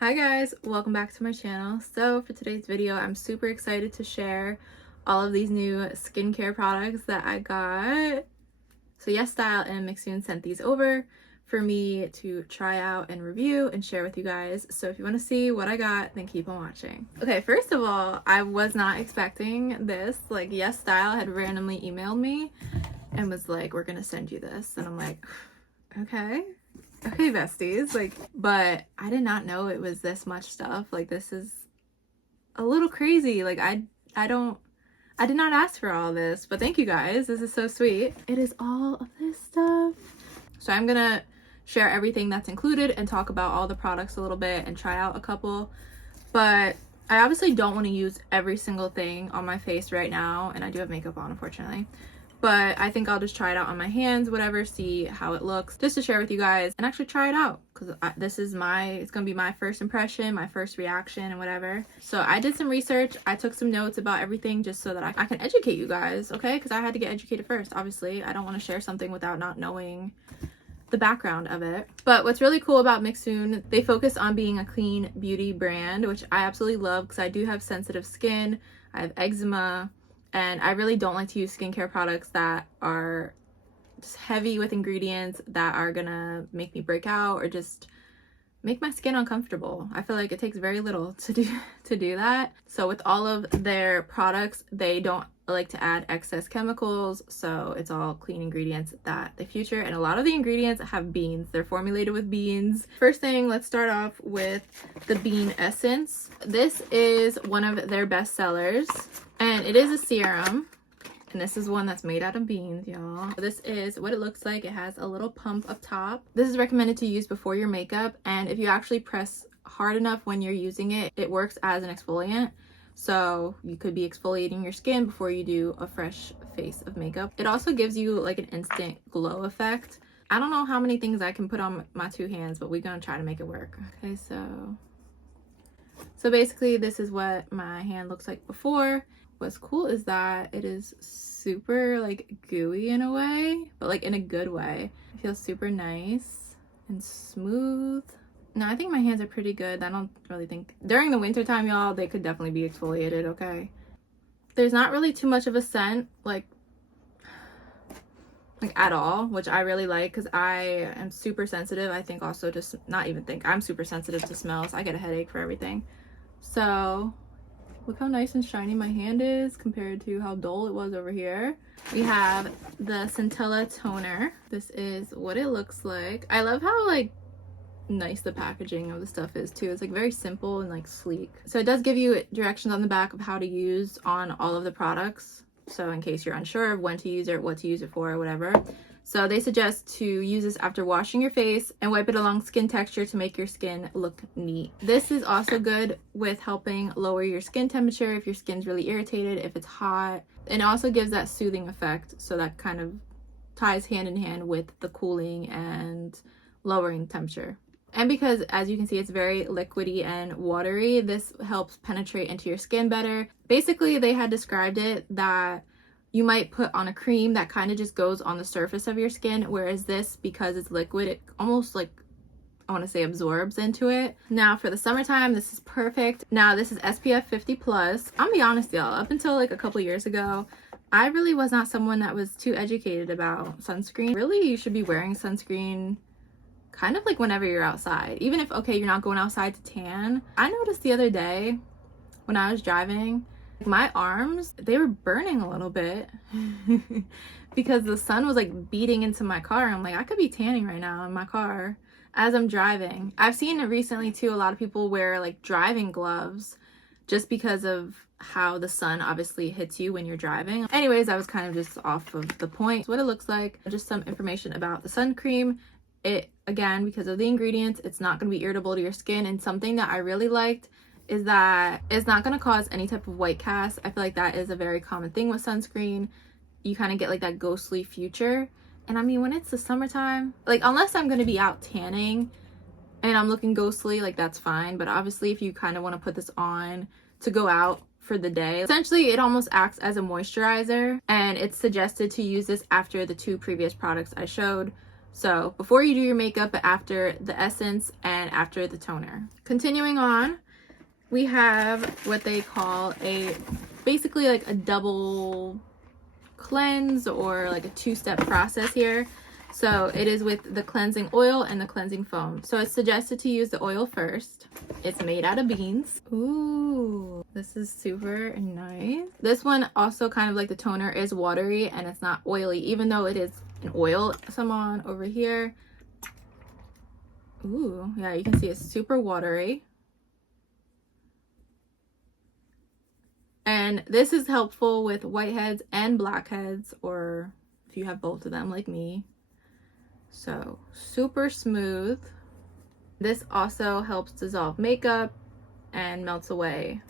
Hi guys, welcome back to my channel. So for today's video, I'm super excited to share all of these new skincare products that I got. So yesstyle and mixsoon sent these over for me to try out and review and share with you guys. So if you want to see what I got, then keep on watching. Okay, first of all, I was not expecting this. Like yesstyle had randomly emailed me and was like, we're gonna send you this. And I'm like, okay besties, like, but I did not know it was this much stuff. Like, this is a little crazy. Like, I did not ask for all this, but thank you guys, this is so sweet. It is all of this stuff. So I'm gonna share everything that's included and talk about all the products a little bit and try out a couple, but I obviously don't want to use every single thing on my face right now, and I do have makeup on, unfortunately. But I think I'll just try it out on my hands, whatever, see how it looks, just to share with you guys and actually try it out, because this is it's gonna be my first impression, my first reaction and whatever. So I did some research, I took some notes about everything just so that I can educate you guys, okay? Because I had to get educated first, obviously. I don't want to share something without not knowing the background of it. But what's really cool about mixsoon, they focus on being a clean beauty brand, which I absolutely love because I do have sensitive skin, I have eczema, and I really don't like to use skincare products that are just heavy with ingredients that are gonna make me break out or just make my skin uncomfortable. I feel like it takes very little to do that. So with all of their products, they don't like to add excess chemicals, so it's all clean ingredients that they feature, and a lot of the ingredients have beans. They're formulated with beans. First thing, let's start off with the bean essence. This is one of their best sellers, and it is a serum, and this is one that's made out of beans, y'all. This is what it looks like. It has a little pump up top. This is recommended to use before your makeup, and if you actually press hard enough when you're using it, it works as an exfoliant. So you could be exfoliating your skin before you do a fresh face of makeup. It also gives you like an instant glow effect. I don't know how many things I can put on my two hands, but we're gonna try to make it work. Okay, so basically this is what my hand looks like before. What's cool is that it is super like gooey in a way, but like in a good way. It feels super nice and smooth. No, I think my hands are pretty good. I don't really think during the winter time, y'all, they could definitely be exfoliated, okay? There's not really too much of a scent, like at all, which I really like because I am super sensitive. I think also just I'm super sensitive to smells. I get a headache for everything. So look how nice and shiny my hand is compared to how dull it was over here. We have the Centella toner. This is what it looks like. I love how like nice the packaging of the stuff is too. It's like very simple and like sleek. So it does give you directions on the back of how to use on all of the products, so in case you're unsure of when to use it, what to use it for, or whatever. So they suggest to use this after washing your face and wipe it along skin texture to make your skin look neat. This is also good with helping lower your skin temperature if your skin's really irritated, if it's hot, and it also gives that soothing effect, so that kind of ties hand in hand with the cooling and lowering temperature. And because, as you can see, it's very liquidy and watery, this helps penetrate into your skin better. Basically, they had described it that you might put on a cream that kind of just goes on the surface of your skin, whereas this, because it's liquid, it almost like, I want to say, absorbs into it. Now for the summertime, this is perfect. Now this is SPF 50 plus. I'll be honest, y'all, up until like a couple years ago, I really was not someone that was too educated about sunscreen. Really, you should be wearing sunscreen kind of like whenever you're outside, even if, okay, you're not going outside to tan. I noticed the other day when I was driving, my arms, they were burning a little bit because the sun was like beating into my car. I'm like, I could be tanning right now in my car as I'm driving. I've seen it recently too, a lot of people wear like driving gloves just because of how the sun obviously hits you when you're driving. Anyways, I was kind of just off of the point. What it looks like, just some information about the sun cream. It, again, because of the ingredients, it's not going to be irritable to your skin, and something that I really liked is that it's not going to cause any type of white cast. I feel like that is a very common thing with sunscreen. You kind of get like that ghostly future, and I mean, when it's the summertime, like, unless I'm going to be out tanning and I'm looking ghostly, like, that's fine. But obviously if you kind of want to put this on to go out for the day, essentially it almost acts as a moisturizer, and it's suggested to use this after the two previous products I showed. So before you do your makeup, but after the essence and after the toner. Continuing on, we have what they call basically like a double cleanse or like a two-step process here. So it is with the cleansing oil and the cleansing foam. So it's suggested to use the oil first. It's made out of beans. Ooh, this is super nice. This one also, kind of like the toner, is watery and it's not oily, even though it is an oil. Some on over here. Ooh, yeah, you can see it's super watery. And this is helpful with whiteheads and blackheads, or if you have both of them like me. So super smooth. This also helps dissolve makeup and melts away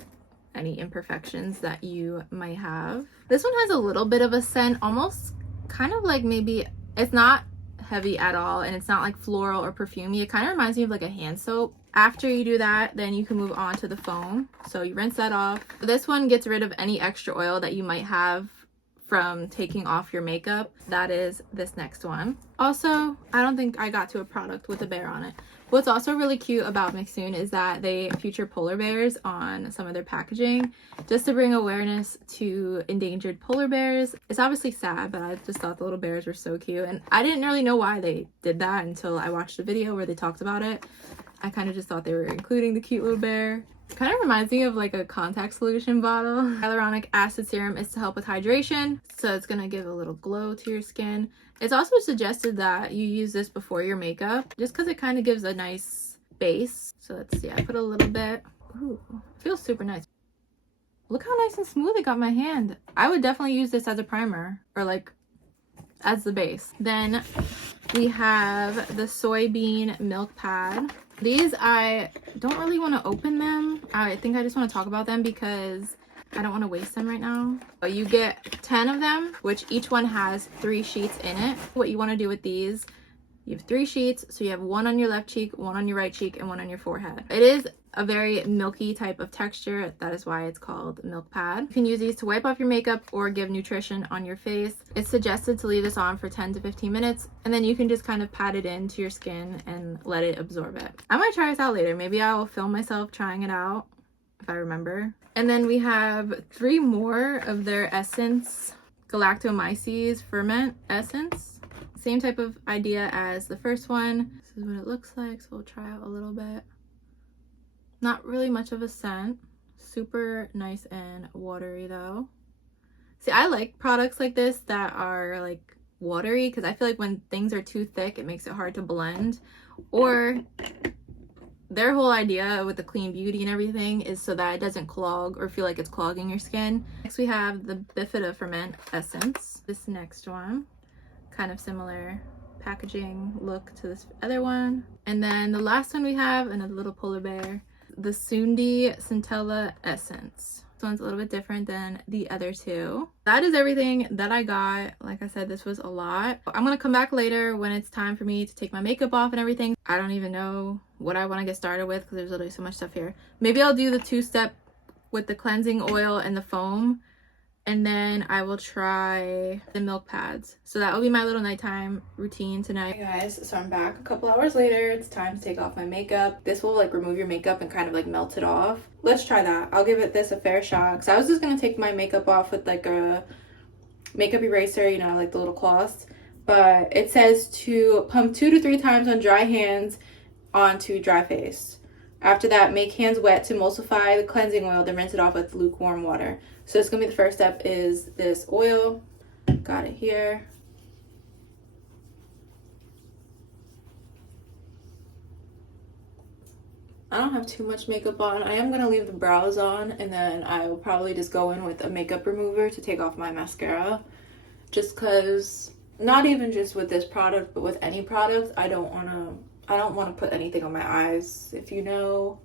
any imperfections that you might have. This one has a little bit of a scent, almost kind of like, maybe it's not heavy at all and it's not like floral or perfumey. It kind of reminds me of like a hand soap. After you do that, then you can move on to the foam. So you rinse that off. This one gets rid of any extra oil that you might have from taking off your makeup. That is this next one. Also, I don't think I got to a product with a bear on it. What's also really cute about mixsoon is that they feature polar bears on some of their packaging, just to bring awareness to endangered polar bears. It's obviously sad, but I just thought the little bears were so cute, and I didn't really know why they did that until I watched a video where they talked about it. I kind of just thought they were including the cute little bear. It kind of reminds me of like a contact solution bottle. Hyaluronic acid serum is to help with hydration, so it's gonna give a little glow to your skin. It's also suggested that you use this before your makeup, just because it kind of gives a nice base. So let's see, I put a little bit. Ooh, feels super nice. Look how nice and smooth it got my hand. I would definitely use this as a primer, or like as the base. Then we have the soybean milk pad. These, I don't really want to open them. I think I just want to talk about them because I don't want to waste them right now. You get 10 of them, which each one has 3 sheets in it. What you want to do with these, you have 3 sheets, so you have one on your left cheek, one on your right cheek, and one on your forehead. It is a very milky type of texture. That is why it's called milk pad. You can use these to wipe off your makeup or give nutrition on your face. It's suggested to leave this on for 10 to 15 minutes, and then you can just kind of pat it into your skin and let it absorb it. I might try this out later. Maybe I'll film myself trying it out if I remember. And then we have 3 more of their essence, galactomyces ferment essence. Same type of idea as the first one. This is what it looks like, so we'll try out a little bit. Not really much of a scent. Super nice and watery though. See, I like products like this that are like watery, because I feel like when things are too thick, it makes it hard to blend. Or their whole idea with the clean beauty and everything is so that it doesn't clog or feel like it's clogging your skin. Next we have the bifida ferment essence. This next one, kind of similar packaging look to this other one. And then the last one we have, another little polar bear, the Sundi Centella essence. This one's a little bit different than the other 2. That is everything that I got. Like I said, this was a lot. I'm gonna come back later when it's time for me to take my makeup off and everything. I don't even know what I want to get started with because there's literally so much stuff here. Maybe I'll do the 2-step with the cleansing oil and the foam, and then I will try the milk pads. So that will be my little nighttime routine tonight. Hey guys, so I'm back a couple hours later. It's time to take off my makeup. This will like remove your makeup and kind of like melt it off. Let's try that. I'll give this a fair shot, because I was just gonna take my makeup off with like a makeup eraser, you know, like the little cloths. But it says to pump 2 to 3 times on dry hands onto dry face. After that, make hands wet to emulsify the cleansing oil, then rinse it off with lukewarm water. So it's gonna be the first step is this oil. Got it here. I don't have too much makeup on. I am gonna leave the brows on, and then I will probably just go in with a makeup remover to take off my mascara. Just cause, not even just with this product, but with any product, I don't wanna put anything on my eyes. If you know,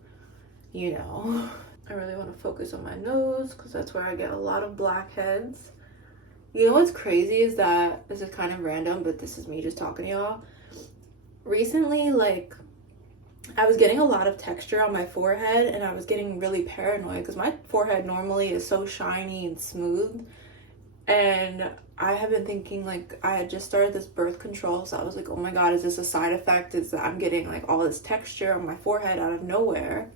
you know. I really want to focus on my nose because that's where I get a lot of blackheads. You know what's crazy is that, this is kind of random, but this is me just talking to y'all. Recently, like, I was getting a lot of texture on my forehead, and I was getting really paranoid because my forehead normally is so shiny and smooth. And I have been thinking, like, I had just started this birth control, so I was like, oh my god, is this a side effect? Is that I'm getting like all this texture on my forehead out of nowhere?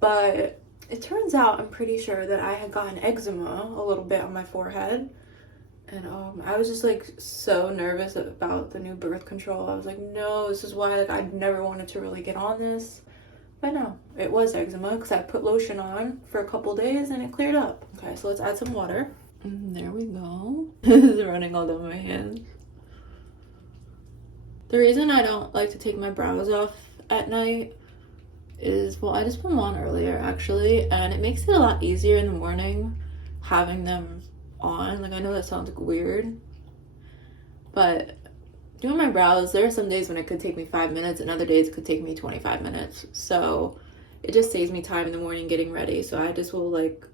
But it turns out I'm pretty sure that I had gotten eczema a little bit on my forehead. And I was just like so nervous about the new birth control. I was like, no, this is why like I never wanted to really get on this. But no, it was eczema because I put lotion on for a couple days and it cleared up. Okay, so let's add some water. And there we go. This is running all down my hands. The reason I don't like to take my brows off at night is, well, I just put them on earlier actually, and it makes it a lot easier in the morning having them on. Like, I know that sounds like weird, but doing my brows, there are some days when it could take me 5 minutes and other days it could take me 25 minutes. So it just saves me time in the morning getting ready. So I just will like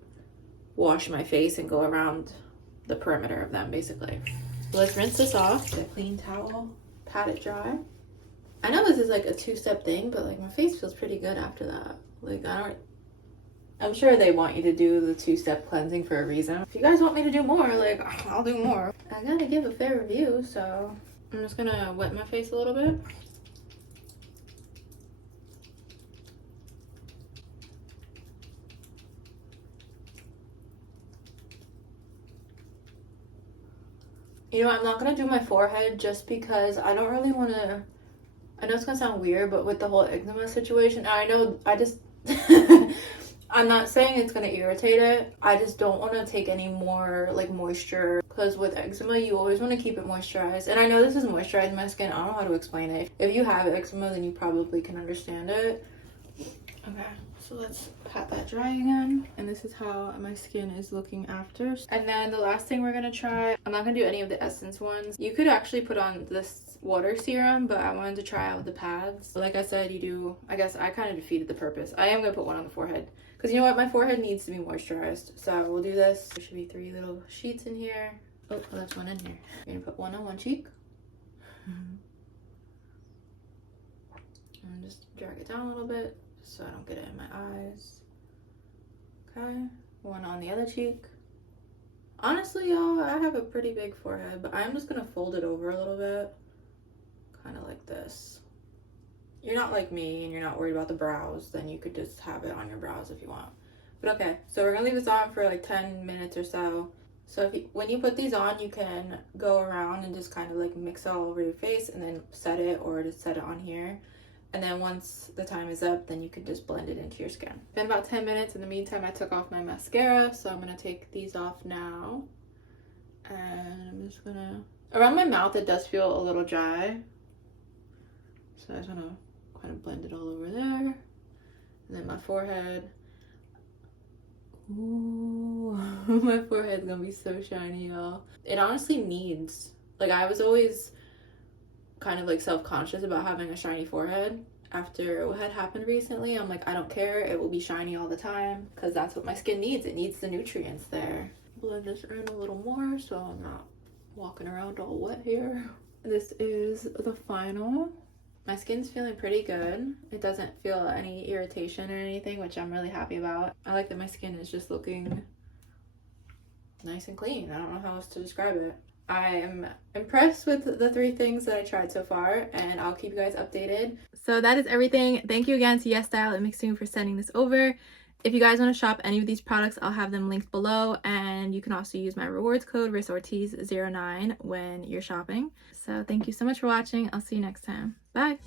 wash my face and go around the perimeter of them basically. So let's rinse this off. Get a clean towel, pat it dry. I know this is like a two-step thing, but like my face feels pretty good after that. Like, I'm sure they want you to do the two-step cleansing for a reason. If you guys want me to do more, like, I'll do more. I gotta give a fair review, so I'm just gonna wet my face a little bit. You know, I'm not gonna do my forehead just because I don't really want to. I know it's gonna sound weird, but with the whole eczema situation, I know I just I'm not saying it's gonna irritate it. I just don't want to take any more like moisture, because with eczema you always want to keep it moisturized. And I know this is moisturizing my skin. I don't know how to explain it. If you have eczema, then you probably can understand it. Okay, so let's pat that dry again. And this is how my skin is looking after. And then the last thing we're gonna try, I'm not gonna do any of the essence ones. You could actually put on this water serum, but I wanted to try out the pads. Like I said, you do, I guess I kind of defeated the purpose. I am gonna put one on the forehead, because you know what, my forehead needs to be moisturized. So we'll do this. There should be 3 little sheets in here. Oh, that's one in here. You're gonna put one on one cheek. And just drag it down a little bit so I don't get it in my eyes. Okay, one on the other cheek. Honestly, y'all, I have a pretty big forehead, but I'm just gonna fold it over a little bit, kind of like this. You're not like me and you're not worried about the brows, then you could just have it on your brows if you want. But okay, so we're gonna leave this on for like 10 minutes or so. So when you put these on, you can go around and just kind of like mix it all over your face and then set it, or just set it on here. And then once the time is up, then you can just blend it into your skin. It's been about 10 minutes. In the meantime, I took off my mascara, so I'm gonna take these off now. And I'm just gonna, around my mouth it does feel a little dry, so I just wanna kind of blend it all over there. And then my forehead. Ooh, my forehead's gonna be so shiny, y'all. It honestly needs, like, I was always kind of like self-conscious about having a shiny forehead. After what had happened recently, I'm like, I don't care, it will be shiny all the time, because that's what my skin needs. It needs the nutrients there. Blend this in a little more so I'm not walking around all wet here. This is the final. My skin's feeling pretty good. It doesn't feel any irritation or anything, which I'm really happy about. I like that my skin is just looking nice and clean. I don't know how else to describe it. I am impressed with the 3 things that I tried so far, and I'll keep you guys updated. So that is everything. Thank you again to yesstyle and mixsoon for sending this over. If you guys want to shop any of these products, I'll have them linked below, and you can also use my rewards code rissortiz09 when you're shopping. So thank you so much for watching. I'll see you next time. Bye.